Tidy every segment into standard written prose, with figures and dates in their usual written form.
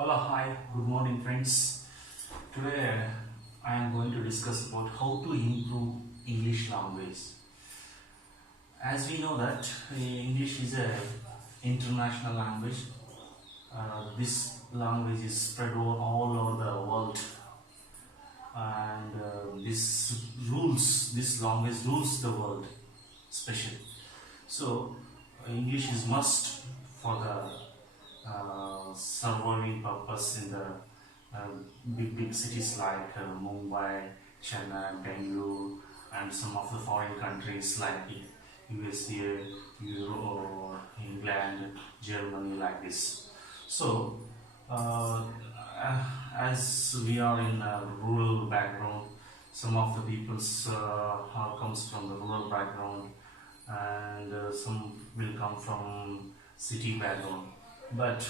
Hello, hi, good morning, friends. Today I am going to discuss about how to improve English language. As we know that English is a international language. This language is spread all over the world, and this language rules the world, especially. So, English is must for the surviving purpose in the uh, big cities like Mumbai, Chennai, Bangalore, and some of the foreign countries like USA, Euro, England, Germany, like this. So, uh, as we are in a rural background, some of the people's comes from the rural background, and some will come from city background. But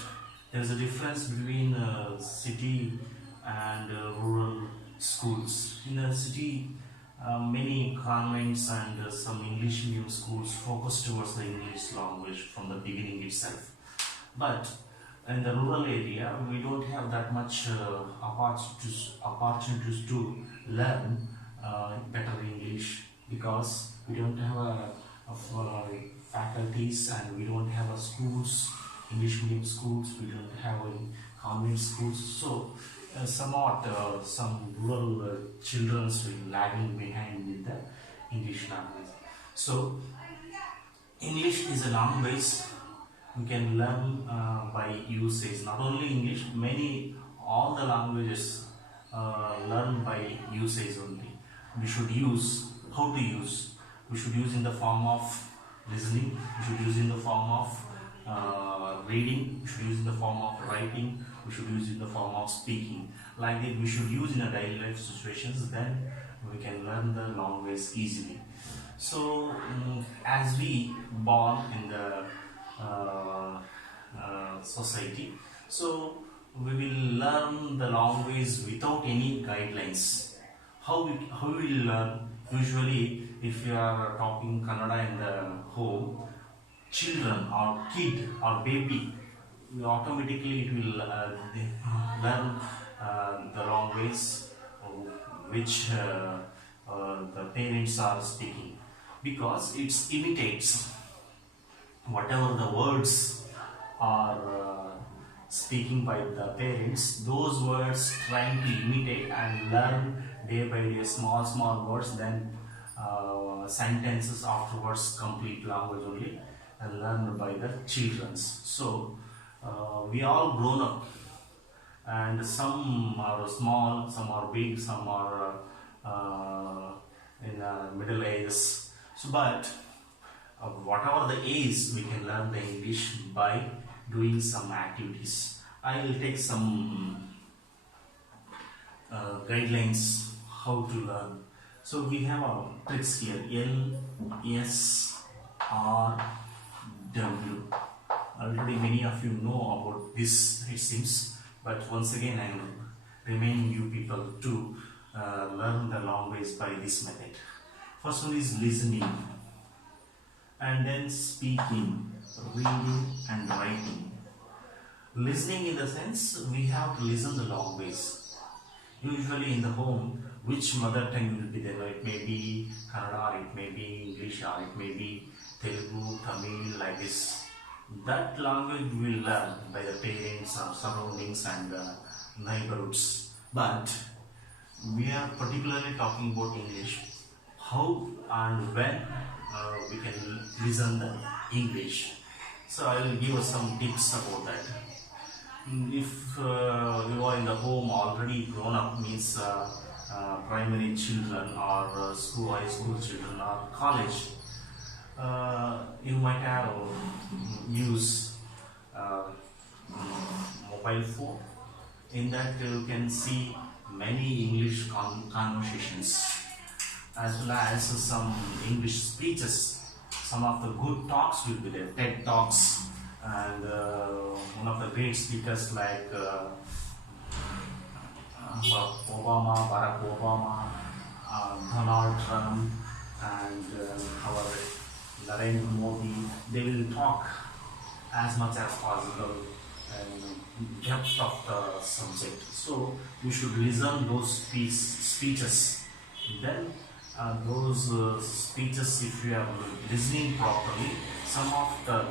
there is a difference between city and rural schools. In a city, many convents and some English medium schools focus towards the English language from the beginning itself. But in the rural area, we don't have that much opportunities to learn better English, because we don't have faculties, and we don't have schools, English medium schools, we don't have convent schools. So somewhat some rural children will lagging behind with the English language. So English is a language we can learn by usage. Not only English, many all the languages learn by usage only. We should use how to use. We should use in the form of listening. We should use in the form of reading. We should use in the form of writing. We should use in the form of speaking. Like that, we should use in a daily life situations. Then we can learn the language easily. So, as we born in the society, so we will learn the language without any guidelines. How we will learn? Usually, if you are talking Kannada in the home, children or kid or baby, automatically it will learn the language which the parents are speaking, because it imitates whatever the words are speaking by the parents. Those words trying to imitate and learn day by day, small words, then sentences afterwards, complete language only learned by the childrens. So we all grown up, and some are small, some are big, some are in middle ages. So, but whatever the age, we can learn the English by doing some activities. I will take some guidelines how to learn. So we have our tricks here: L, S, R, W. Already many of you know about this, it seems, but once again I am reminding you people to learn the language by this method. First one is listening, and then speaking, reading and writing. Listening in the sense we have to listen the language. Usually in the home, which mother tongue will be there? It may be Kannada, or it may be English, or it may be Telugu, Tamil, like this. That language we will learn by the parents, our surroundings and neighborhoods. But we are particularly talking about English. How and when we can listen the English. So I will give us some tips about that. If you are in the home already grown up, means primary children or school, high school children or college, you might have use mobile phone. In that you can see many English conversations, as well as some English speeches. Some of the good talks will be there, TED Talks, and one of the great speakers like Barack Obama, Donald Trump, and our Narendra Modi. They will talk as much as possible depth of the subject. So we should listen those speeches. Then those speeches, if you are listening properly, some of the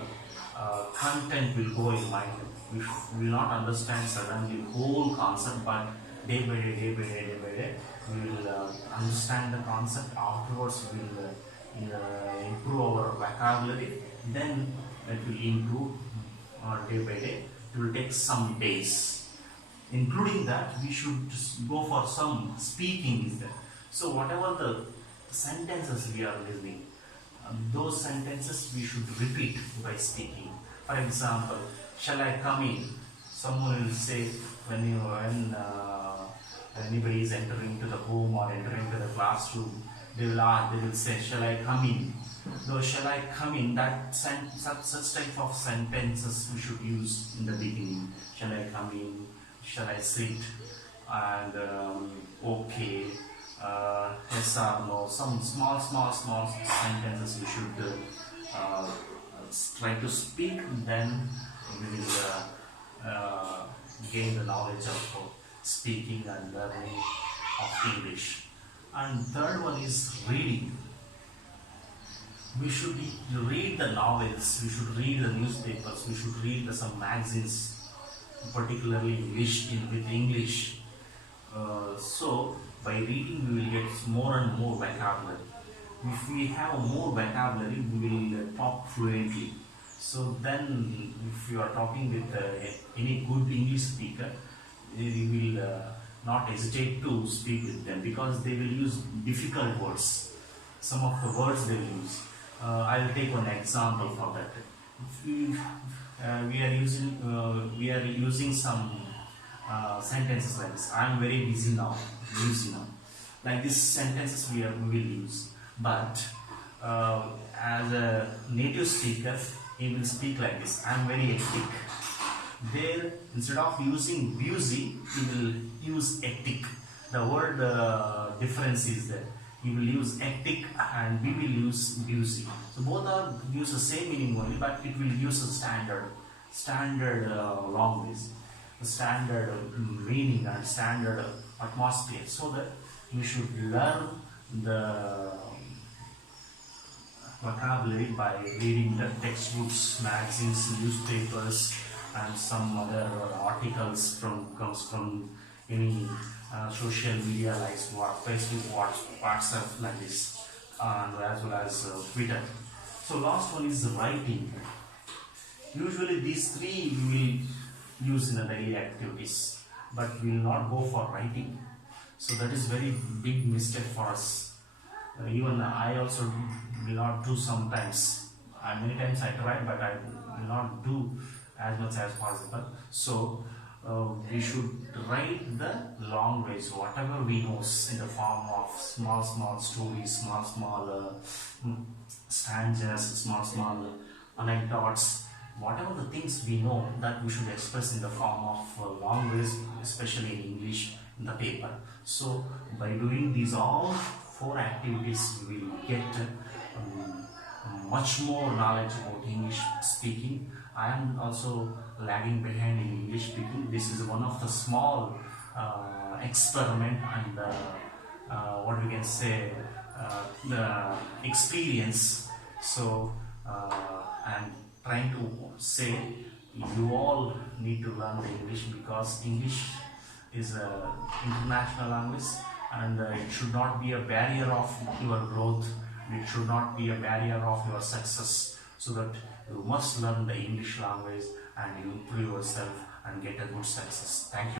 content will go in mind. We will not understand suddenly whole concept, but day by day, we will understand the concept. Afterwards, we will improve our vocabulary. Then it will improve day by day. It will take some days. Including that, we should go for some speaking is there. So whatever the sentences we are listening, those sentences we should repeat by speaking. For example, shall I come in? Someone will say when anybody is entering to the home or entering to the classroom, they will say, shall I come in? Though shall I come in, such type of sentences we should use in the beginning. Shall I come in? Shall I sit? And okay, yes or no. Some small sentences we should try to speak. Then we will gain the knowledge of speaking and learning of English. And third one is reading. We should read the novels, we should read the newspapers, we should read some magazines, particularly with English. So by reading we will get more and more vocabulary. If we have more vocabulary, we will talk fluently. So then if you are talking with any good English speaker, you will not hesitate to speak with them, because they will use difficult words. Some of the words they will use. I will take one example for that. We are using some sentences like this. I am very busy now. Like these sentences we will use. But as a native speaker, he will speak like this. I am very hectic. There, instead of using busy, he will use hectic. The word difference is there. He will use hectic and we will use busy. So both are use the same meaning only, but it will use a standard language, standard meaning and standard atmosphere, so that you should learn the vocabulary by reading the textbooks, magazines, newspapers, and some other articles comes from any social media like Facebook, WhatsApp, like this, and as well as Twitter. So last one is writing. Usually these three we will use in the daily activities, but we will not go for writing. So that is very big mistake for us. Even I also will not do sometimes. Many times I try, but I will not do as much as possible. So we should write the long ways, whatever we know, in the form of small stories, small stanzas, small anecdotes, whatever the things we know, that we should express in the form of long ways, especially in English, in the paper. So by doing these all 4 activities, we will get much more knowledge about English speaking. I am also lagging behind in English speaking. This is one of the small experiment and what we can say the experience. So I'm trying to say you all need to learn the English, because English is an international language, and it should not be a barrier of your growth. It should not be a barrier of your success. So that you must learn the English language and you improve yourself and get a good success. Thank you.